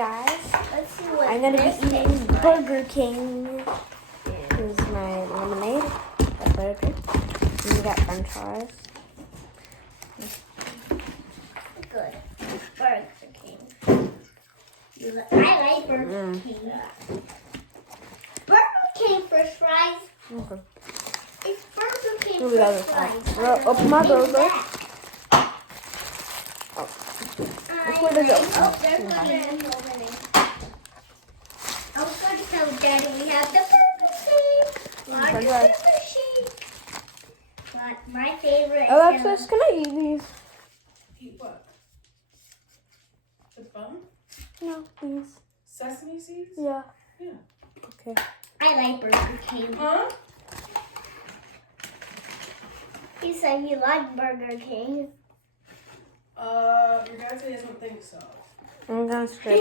guys. Let's see what I'm gonna this be eating tastes like. Burger King. This is my lemonade, a burger. And we got French fries. Good. Burger King. I like Burger King. Burger King French fries. Okay. It's Burger King Here we go. French fries. Well, open my Maybe burger. that. Where does it Oh, open? there's one that's opening. I was going to tell Daddy we have the Burger King. Lots of French fries. Burger King. But my favorite Alexis, can I eat these? Eat what? The bun? No, please. Sesame seeds? Yeah. Yeah. Okay. I like Burger King. Huh? You said you like Burger King. Your dad said he doesn't think so. I'm gonna strip.